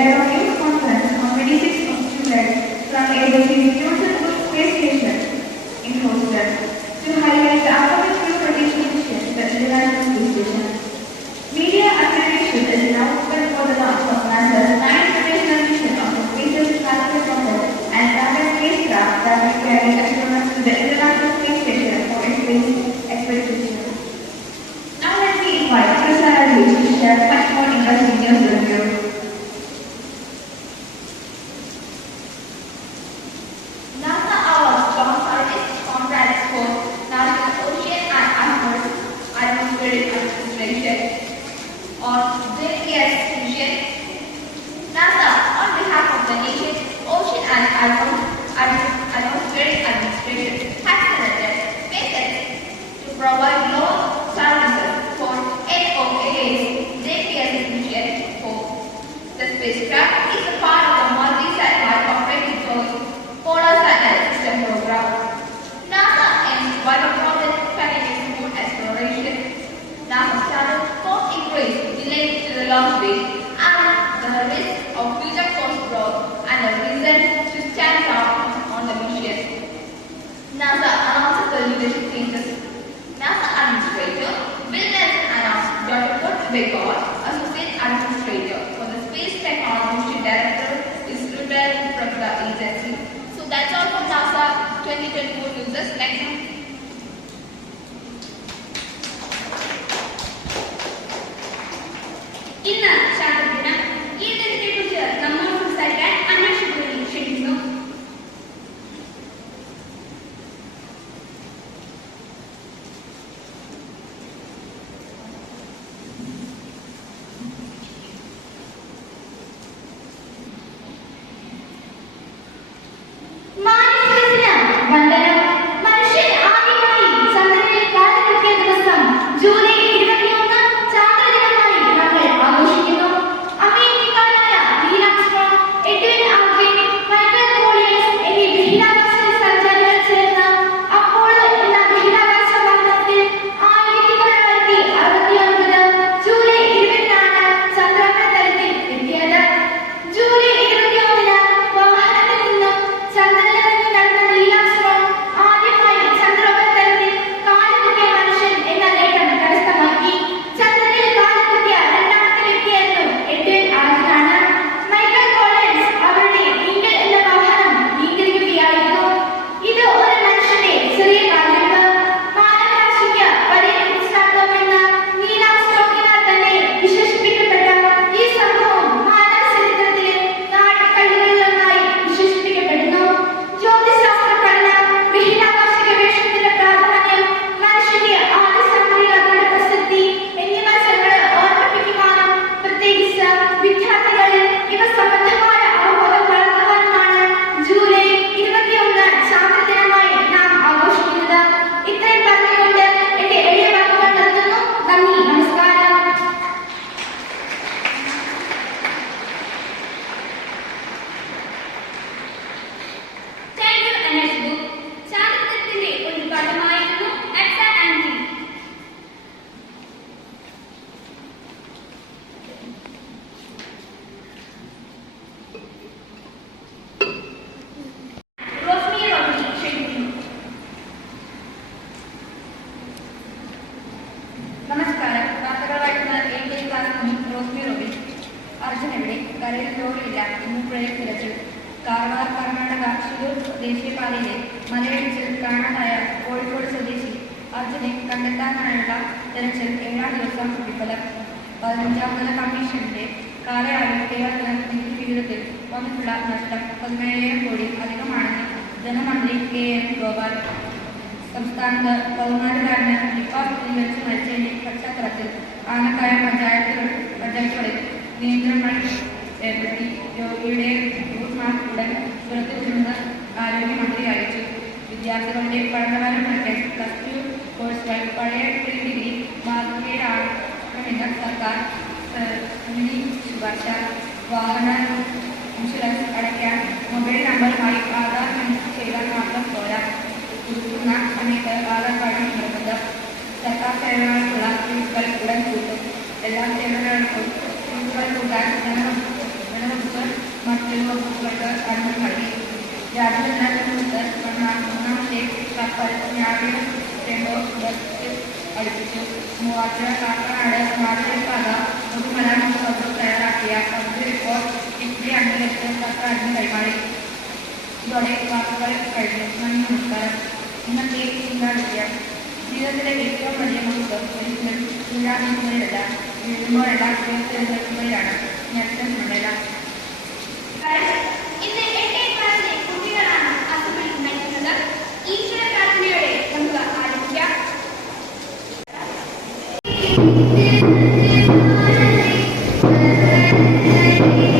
held a news conference on 26th of July from ABC's Johnson Space Station in Houston to highlight the upcoming new rotation mission to the International Space Station. Media accreditation is now open for the launch of NASA's 9th rotational mission of the Space's Falcon rocket and private spacecraft that will carry astronauts to the International Space Station for its space expedition. Now let me invite Professor Ali to share much more interesting news with you. NASA awards John Scientist contracts for NASA's Ocean and Atmospheric Administration on JPS mission. NASA, on behalf of the nation's Ocean and Atmospheric Administration, has selected SpaceX to provide launch services for NOAA's JPS mission 4. The spacecraft is a part of the multi-satellite operating Polar Satellite System program. NASA aims by the project continuous moon exploration. NASA started cost increase delays to the launch date and the risk of future cost growth and the reason to stand out on the mission. NASA announced the leadership changes. NASA Administrator Bill Nelson announced Dr. Kurt Beckott, Associate Administrator for the Space Technology Director, is retiring from the agency. So that's all from NASA 2024 news. Next one. ഇന്ന് ശാസ്ത്രദിനം. ഈ ദിനത്തെക്കുറിച്ച് നമ്മൾ സംസാരിക്കാൻ അന്വേഷിക്കുകയും ക്ഷണിക്കുന്നു. മാനസികത്തിന് വന്ദനം. മനുഷ്യൻ ആദ്യമായി ചന്ദ്രനിൽ കാലുകുത്തിയ ദിവസം ജൂലൈ 21 ചാന്ദ്രദിനമായി നമ്മൾ ആഘോഷിക്കുന്നു. അമേരിക്കക്കാരായ Neil Armstrong, Edwin Aldrin, Michael Collins എന്നീ ബഹിരാകാശ സഞ്ചാരികൾ ചേർന്ന് അപ്പോളോ എന്ന ബഹിരാകാശ വാഹനത്തിൽ 1969 ജൂലൈ 20-നാണ് ചന്ദ്രോപരിതലത്തിൽ എത്തിയത്. ജൂലൈ 21-ന് വാഹനത്തിൽ നിന്നും ചന്ദ്രനിലിറങ്ങി നടന്ന നീൽ ആംസ്ട്രോങ് ആദ്യമായി ചന്ദ്രോപരിതലത്തിൽ കാലുകുത്തിയ മനുഷ്യൻ എന്ന നേട്ടം കരസ്ഥമാക്കി. ചന്ദ്രനിൽ കാലുകുത്തിയ രണ്ടാമത്തെ വ്യക്തിയായിരുന്നു എഡ്വിൻ ആൽഡ്രിൻ. മൈക്കൽ കോളിൻസ് അവരുടെ ഈഗിൾ എന്ന വാഹനം നീന്തിരിക്കുകയായിരുന്നു. ഇത് ഒരു മനുഷ്യന്റെ ചെറിയ കാൽവെപ്പ്. മാനവരാശിക്ക് വലിയ പ്രതിഷ്ഠാത്വമെന്ന് നീൽ ആംസ്ട്രോങ്ങിനാൽ തന്നെ വിശേഷിപ്പിക്കപ്പെട്ട ഈ സംഭവം മാനവ ചരിത്രത്തിലെ നാഴികക്കല്ലുകളിലൊന്നായി വിശേഷിപ്പിക്കപ്പെടുന്നു. ജ്യോതിശാസ്ത്ര പഠനം, ബഹിരാകാശ ഗവേഷണത്തിന്റെ പ്രാധാന്യം, മനുഷ്യന്റെ ആദ്യ ശാസ്ത്രീയതയുടെ പ്രസക്തി എന്നീ വശങ്ങൾ ഓർമ്മിപ്പിക്കുവാനും പ്രത്യേകിച്ച് വിദ്യാർത്ഥികളിൽ ഇവ സംബന്ധമായ അവബോധം വളർത്തുവാനുമാണ് ജൂലൈ 21 ചാന്ദ്രദിനമായി നാം ആഘോഷിക്കുന്നത്. ഇത്രയും പറഞ്ഞുകൊണ്ട് എന്റെ എളിയ വാക്കുകൾ നിർത്തുന്നു. നന്ദി, നമസ്കാരം. Thank you Anas. ചാന്ദ്രദിനത്തിന്റെ ഒരു പാഠമായിരുന്നു എക്സാ ആൻറ്റി. റോസ്മി റോബി ക്ഷണിക്കുന്നു. നമസ്കാരം. വാർത്തകൾ വായിക്കുന്ന എ ക്ലാസ് റോസ്മി റോബി. അർജുൻ എവിടെ? കരയിൽ ലോറിയില്ല. ഇന്ന് പുഴയിൽ തിരച്ചിൽ. കാർവാർ കർണാടക ശിരൂർ ദേശീയപാതയിലെ മലയിടിച്ചിൽ കാണാതായ കോഴിക്കോട് സ്വദേശി അർജുനെ കണ്ടെത്താനായുള്ള തെരച്ചിൽ 7-ാം ദിവസം വിഫലം. 15ാം തല കമ്മീഷന്റെ കാലയളവിൽ കേരളത്തിന് നികുതി വിഹിതത്തിൽ വന്നിട്ടുള്ള നഷ്ടം 17,000 കോടി അധികമാണെന്ന് ധനമന്ത്രി KN ഗോപാൽ. സംസ്ഥാനത്ത് 14-കാരന് നിപ സ്ഥിരീകരിച്ച് മരിച്ചതിന്റെ പശ്ചാത്തലത്തിൽ ആനക്കായ പഞ്ചായത്തുകളിൽ നിയന്ത്രണങ്ങൾ ഏർപ്പെടുത്തി. രോഗിയുടെ റൂട്ട് മാപ്പ് ഉടൻ പുറത്തുവിടുമെന്ന് ആരോഗ്യമന്ത്രി അറിയിച്ചു. വിദ്യാർത്ഥികളുടെ പഠനകാലം നടക്കാൻ +2 കോഴ്സുകൾ പഴയ ഡിഗ്രി മാതൃകയിലാക്കണമെന്ന് സർക്കാർ ശുപാർശ. വാഹന ഇൻഷുറൻസ് അടയ്ക്കാൻ മൊബൈൽ നമ്പറുമായി ആധാർ ലിങ്ക് ചെയ്താൽ മാത്രം പോരാ. പുതുക്കുന്ന സമയത്ത് ആധാർ കാർഡ് നിർബന്ധം. സർക്കാർ സേവനങ്ങൾക്കുള്ള ഫീസുകൾ ഉടൻ കൂട്ടും. എല്ലാ സേവനങ്ങൾക്കും ഫീസുകൾ കൂട്ടാൻ അങ്ങനെ നമുക്ക് മറ്റൊരു വകുപ്പുകൾക്ക് കടന്നു നൽകി. രാജ്യമെന്നാൽ മുതൽ ഒന്നാം ഷേഖ് കപ്പൽ ഞാവിൽ രണ്ടോ ബസ് അടുപ്പിച്ചു. മൂവാറ്റുപുഴ കാക്കനാട് നാടുപാത പൊതുമരാമത്ത് വകുപ്പ് തയ്യാറാക്കിയ പദ്ധതി റിപ്പോർട്ട് കിഫ്ബി അംഗീകരിച്ച് സർക്കാരിന് കൈമാറി. ഇതോടെ വാക്കുകൾ കഴിഞ്ഞു. നന്ദി, നമസ്കാരം. ഇന്നത്തെ ചിന്താ വിഷയം: ജീവിതത്തിലെ ഏറ്റവും വലിയ മഹത്വം ഒരിക്കലും ഇല്ലാതിരിക്കുന്നതിലല്ല, വീഴുമ്പോഴെല്ലാം ഉയർത്തെഴുന്നേൽക്കുന്നതിലാണ്. Nelson Mandela. ഇന്ന് 8ാം ക്ലാസ്സിലെ കുട്ടികളാണ് അസംബ്ലി നയിക്കുന്നത്. ഈശ്വര പ്രാർത്ഥനയോടെ നമുക്ക് ആരംഭിക്കാം. Thank you.